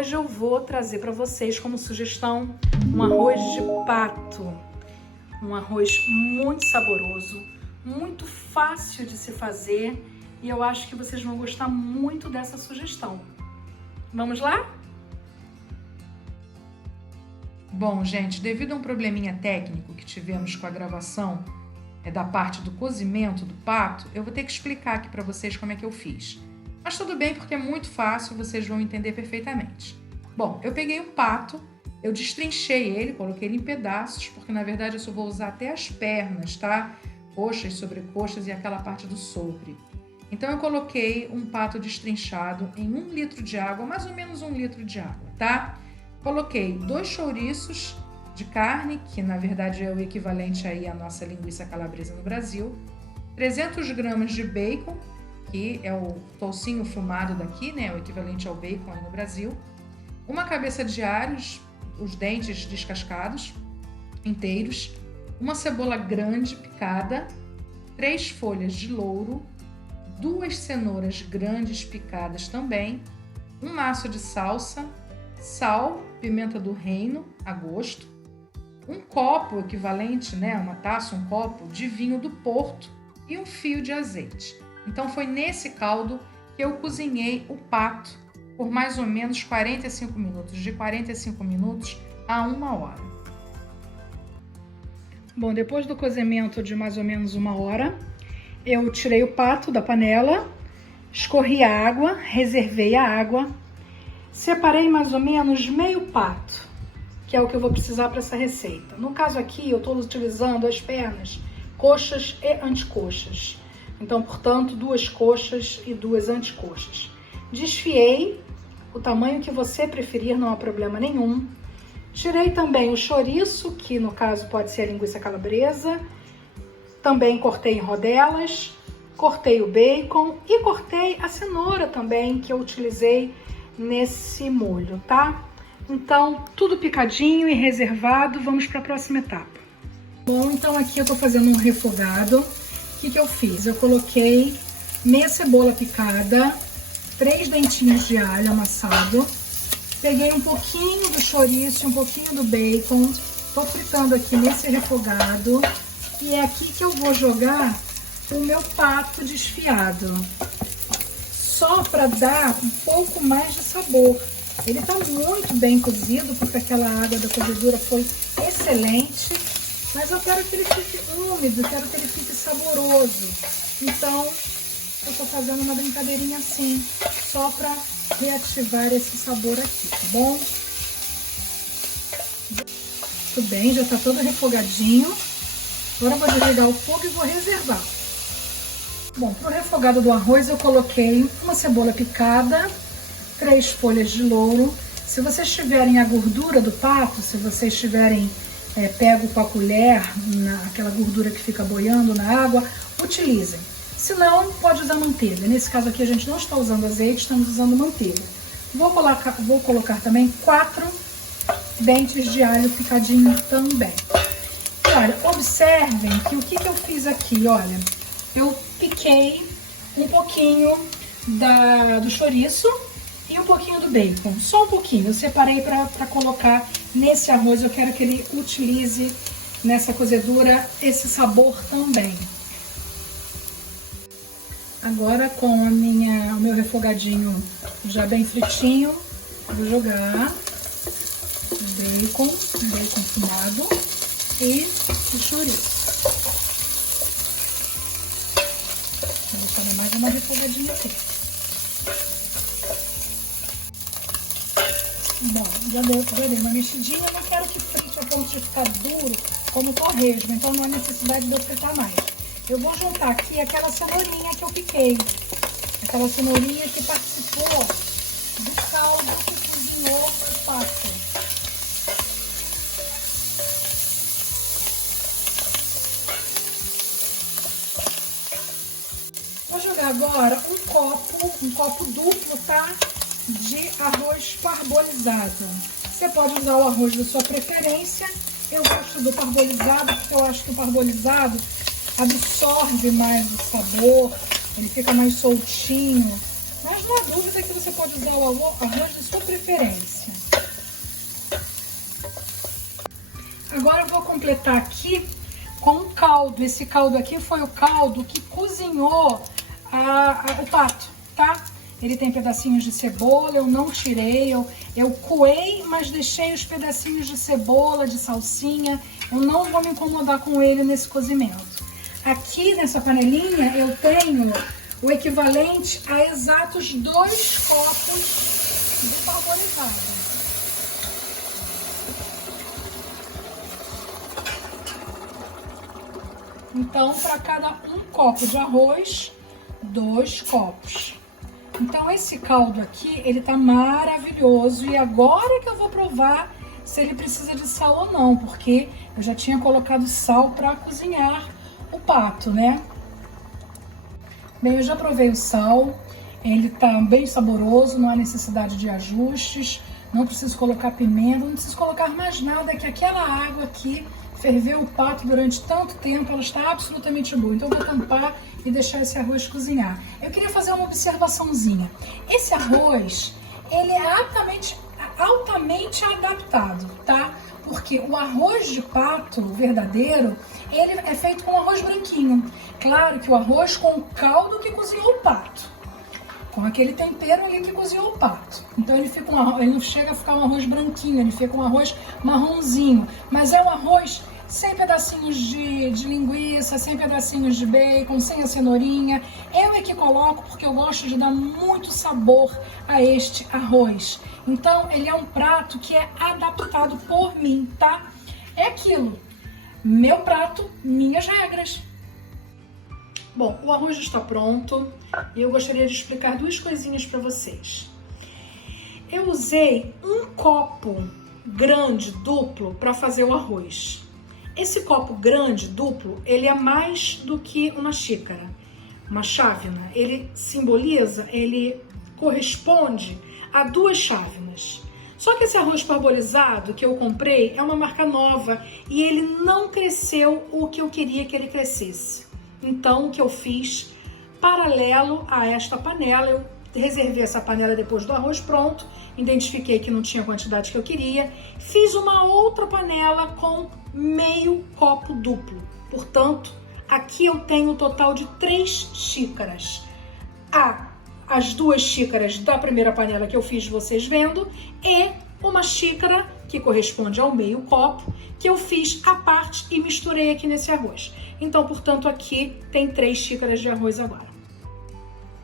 hoje eu vou trazer para vocês como sugestão um arroz de pato. Um arroz muito saboroso, muito fácil de se fazer e eu acho que vocês vão gostar muito dessa sugestão. Vamos lá? Bom, gente, devido a um probleminha técnico que tivemos com a gravação da parte do cozimento do pato, eu vou ter que explicar aqui para vocês como é que eu fiz. Mas tudo bem, porque é muito fácil, vocês vão entender perfeitamente. Bom, eu peguei um pato, eu destrinchei ele, coloquei ele em pedaços, porque na verdade eu só vou usar até as pernas, tá? Coxas, sobrecoxas e aquela parte do sobre. Então eu coloquei um pato destrinchado em 1 litro de água, mais ou menos 1 litro de água, tá? Coloquei 2 chouriços de carne, que na verdade é o equivalente aí à nossa linguiça calabresa no Brasil, 300 gramas de bacon, que é o toucinho fumado daqui, né, o equivalente ao bacon aí no Brasil, uma cabeça de alhos, os dentes descascados, inteiros, uma cebola grande picada, 3 folhas de louro, 2 cenouras grandes picadas também, um maço de salsa, sal, pimenta do reino a gosto, um copo equivalente, né, uma taça, um copo de vinho do Porto e um fio de azeite. Então foi nesse caldo que eu cozinhei o pato por mais ou menos 45 minutos, de 45 minutos a 1 hora. Bom, depois do cozimento de mais ou menos 1 hora, eu tirei o pato da panela, escorri a água, reservei a água, separei mais ou menos meio pato, que é o que eu vou precisar para essa receita. No caso aqui, eu estou utilizando as pernas, coxas e antecoxas. Então, portanto, 2 coxas e 2 antecoxas. Desfiei o tamanho que você preferir, não há problema nenhum. Tirei também o chouriço, que no caso pode ser a linguiça calabresa. Também cortei em rodelas, cortei o bacon e cortei a cenoura também, que eu utilizei nesse molho, tá? Então, tudo picadinho e reservado, vamos para a próxima etapa. Bom, então aqui eu tô fazendo um refogado. O que eu fiz? Eu coloquei meia cebola picada, 3 dentinhos de alho amassado, peguei um pouquinho do chouriço, um pouquinho do bacon, tô fritando aqui nesse refogado e é aqui que eu vou jogar o meu pato desfiado, só para dar um pouco mais de sabor. Ele tá muito bem cozido, porque aquela água da cozedura foi excelente. Mas eu quero que ele fique úmido, quero que ele fique saboroso. Então, eu tô fazendo uma brincadeirinha assim, só para reativar esse sabor aqui, tá bom? Tudo bem, já tá todo refogadinho. Agora eu vou desligar o fogo e vou reservar. Bom, pro refogado do arroz eu coloquei uma cebola picada, 3 folhas de louro. Se vocês tiverem a gordura do pato, se vocês tiverem pego com a colher, aquela gordura que fica boiando na água, utilizem. Se não, pode usar manteiga. Nesse caso aqui a gente não está usando azeite, estamos usando manteiga. Vou colocar também 4 dentes de alho picadinho também. E olha, observem que o que eu fiz aqui, olha, eu piquei um pouquinho do chouriço e um pouquinho do bacon, só um pouquinho. Eu separei para colocar nesse arroz, eu quero que ele utilize nessa cozedura esse sabor também. Agora com o meu refogadinho já bem fritinho, vou jogar bacon fumado e o chouriço. Vou fazer mais uma refogadinha aqui. Bom, já dei uma mexidinha, eu não quero que frite a ponto de ficar duro como torresmo, então não há necessidade de eu fritar mais. Eu vou juntar aqui aquela cenourinha que eu piquei, aquela cenourinha que participou do caldo que cozinhou o pato. Vou jogar agora um copo duplo, tá? De arroz parbolizado. Você pode usar o arroz da sua preferência. Eu gosto do parbolizado porque eu acho que o parbolizado absorve mais o sabor, ele fica mais soltinho Mas não há dúvida que você pode usar o arroz de sua preferência. Agora eu vou completar aqui com um caldo. Esse caldo aqui foi o caldo que cozinhou o pato, tá? Ele tem pedacinhos de cebola, eu não tirei, eu coei, mas deixei os pedacinhos de cebola, de salsinha. Eu não vou me incomodar com ele nesse cozimento. Aqui nessa panelinha eu tenho o equivalente a exatos 2 copos de parbolizado. Então, para cada 1 copo de arroz, 2 copos. Então, esse caldo aqui, ele tá maravilhoso. E agora que eu vou provar se ele precisa de sal ou não, porque eu já tinha colocado sal para cozinhar o pato, né? Bem, eu já provei o sal. Ele tá bem saboroso, não há necessidade de ajustes. Não preciso colocar pimenta, não preciso colocar mais nada, que aquela água aqui ferveu o pato durante tanto tempo, ela está absolutamente boa. Então eu vou tampar e deixar esse arroz cozinhar. Eu queria fazer uma observaçãozinha. Esse arroz, ele é altamente adaptado, tá? Porque o arroz de pato verdadeiro, ele é feito com arroz branquinho. Claro que o arroz com o caldo que cozinhou o pato, com aquele tempero ali que cozinhou o pato. Então ele não chega a ficar um arroz branquinho, ele fica um arroz marronzinho. Mas é um arroz sem pedacinhos de linguiça, sem pedacinhos de bacon, sem a cenourinha. Eu é que coloco porque eu gosto de dar muito sabor a este arroz. Então ele é um prato que é adaptado por mim, tá? É aquilo, meu prato, minhas regras. Bom, o arroz está pronto e eu gostaria de explicar 2 coisinhas para vocês. Eu usei 1 copo grande duplo para fazer o arroz. Esse copo grande duplo, ele é mais do que uma xícara, uma chávena. Ele simboliza, ele corresponde a 2 chávenas. Só que esse arroz parbolizado que eu comprei é uma marca nova e ele não cresceu o que eu queria que ele crescesse. Então, o que eu fiz, paralelo a esta panela, eu reservei essa panela depois do arroz pronto, identifiquei que não tinha a quantidade que eu queria, fiz uma outra panela com meio copo duplo. Portanto, aqui eu tenho um total de 3 xícaras. As 2 xícaras da primeira panela que eu fiz, vocês vendo, e uma xícara que corresponde ao meio copo, que eu fiz à parte e misturei aqui nesse arroz. Então, portanto, aqui tem 3 xícaras de arroz agora.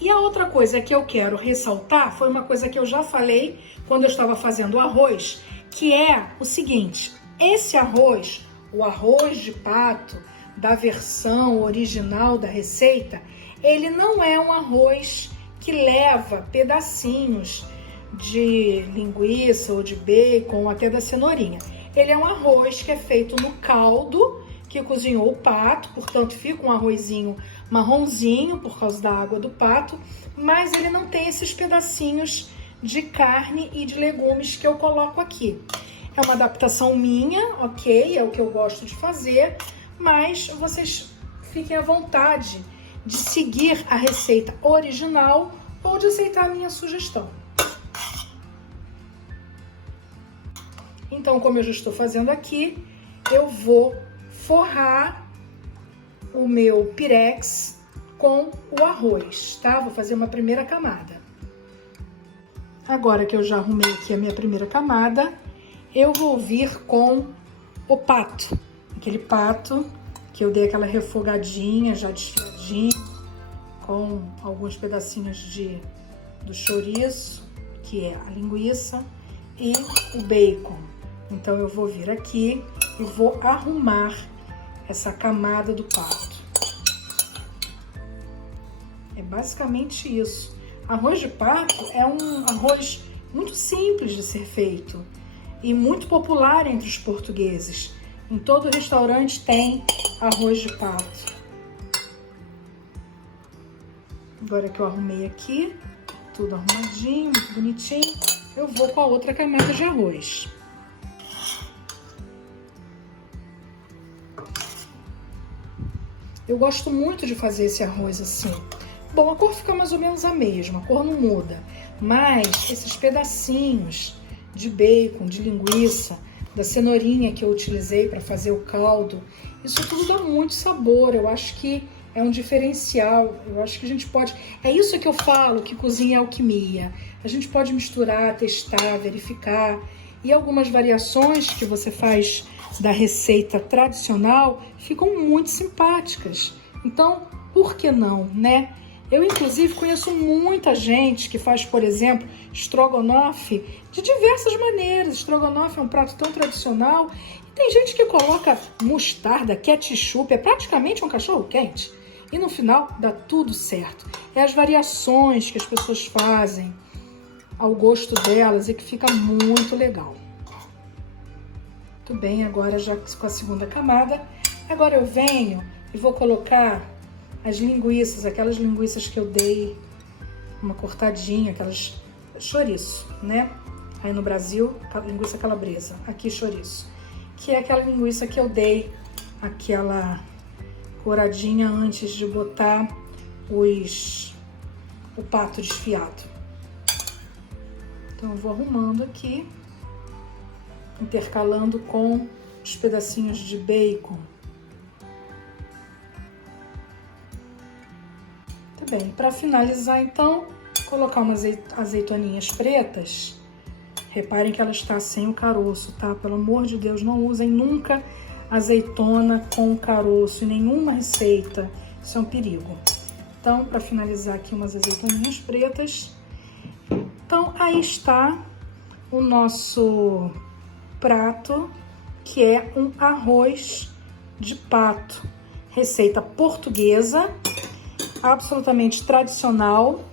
E a outra coisa que eu quero ressaltar foi uma coisa que eu já falei quando eu estava fazendo o arroz, que é o seguinte: esse arroz, o arroz de pato da versão original da receita, ele não é um arroz que leva pedacinhos de linguiça ou de bacon ou até da cenourinha. Ele é um arroz que é feito no caldo que cozinhou o pato, portanto fica um arrozinho marronzinho por causa da água do pato, mas ele não tem esses pedacinhos de carne e de legumes que eu coloco aqui. É uma adaptação minha, ok? É o que eu gosto de fazer, mas vocês fiquem à vontade de seguir a receita original ou de aceitar a minha sugestão. Então, como eu já estou fazendo aqui, eu vou forrar o meu pirex com o arroz, tá? Vou fazer uma primeira camada. Agora que eu já arrumei aqui a minha primeira camada, eu vou vir com o pato. Aquele pato que eu dei aquela refogadinha, já desfiadinho, com alguns pedacinhos do chouriço, que é a linguiça, e o bacon. Então eu vou vir aqui e vou arrumar essa camada do pato. É basicamente isso. Arroz de pato é um arroz muito simples de ser feito e muito popular entre os portugueses. Em todo restaurante tem arroz de pato. Agora que eu arrumei aqui, tudo arrumadinho, muito bonitinho, eu vou com a outra camada de arroz. Eu gosto muito de fazer esse arroz assim, Bom, a cor fica mais ou menos a mesma, a cor não muda, mas esses pedacinhos de bacon, de linguiça, da cenourinha que eu utilizei para fazer o caldo, isso tudo dá muito sabor. Eu acho que é um diferencial. Eu acho que a gente pode... É isso que eu falo, que cozinha é alquimia. A gente pode misturar, testar, verificar. E algumas variações que você faz da receita tradicional ficam muito simpáticas. Então, por que não, né? Eu, inclusive, conheço muita gente que faz, por exemplo, estrogonofe de diversas maneiras. Estrogonofe é um prato tão tradicional. E tem gente que coloca mostarda, ketchup, é praticamente um cachorro-quente. E no final dá tudo certo. É as variações que as pessoas fazem ao gosto delas e que fica muito legal. Muito bem, agora já com a segunda camada. Agora eu venho e vou colocar as linguiças, aquelas linguiças que eu dei uma cortadinha, aquelas chouriço, né? Aí no Brasil, linguiça calabresa, aqui chouriço. Que é aquela linguiça que eu dei aquela coradinha antes de botar o pato desfiado. Então eu vou arrumando aqui, intercalando com os pedacinhos de bacon. Muito bem, para finalizar então, colocar umas azeitoninhas pretas. Reparem que ela está sem o caroço, tá? Pelo amor de Deus, não usem nunca azeitona com caroço em nenhuma receita. Isso é um perigo. Então, para finalizar aqui, umas azeitoninhas pretas. Então, aí está o nosso prato, que é um arroz de pato. Receita portuguesa, absolutamente tradicional.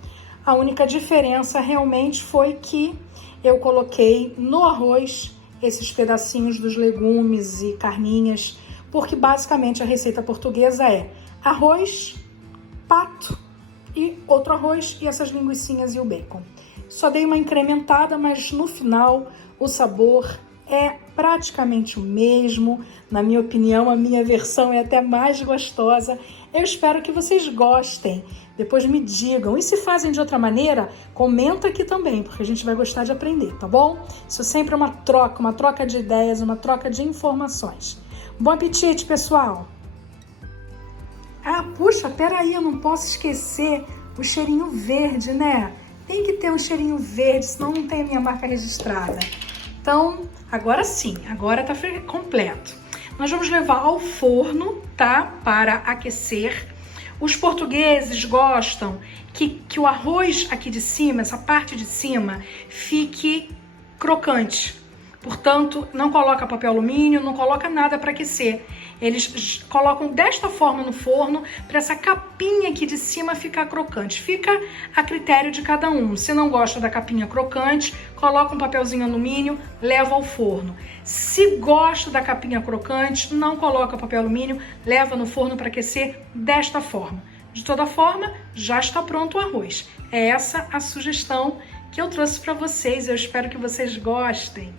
A única diferença realmente foi que eu coloquei no arroz esses pedacinhos dos legumes e carninhas, porque basicamente a receita portuguesa é arroz, pato e outro arroz e essas linguicinhas e o bacon. Só dei uma incrementada, mas no final o sabor é praticamente o mesmo. Na minha opinião, a minha versão é até mais gostosa. Eu espero que vocês gostem. Depois me digam. E se fazem de outra maneira, comenta aqui também, porque a gente vai gostar de aprender, tá bom? Isso sempre é uma troca de ideias, uma troca de informações. Bom apetite, pessoal! Ah, puxa, peraí, eu não posso esquecer o cheirinho verde, né? Tem que ter um cheirinho verde, senão não tem a minha marca registrada. Então, agora sim, agora tá completo. Nós vamos levar ao forno, tá? Para aquecer. Os portugueses gostam que o arroz aqui de cima, essa parte de cima, fique crocante. Portanto, não coloca papel alumínio, não coloca nada para aquecer. Eles colocam desta forma no forno para essa capinha aqui de cima ficar crocante. Fica a critério de cada um. Se não gosta da capinha crocante, coloca um papelzinho alumínio, leva ao forno. Se gosta da capinha crocante, não coloca papel alumínio, leva no forno para aquecer desta forma. De toda forma, já está pronto o arroz. É essa a sugestão que eu trouxe para vocês. Eu espero que vocês gostem.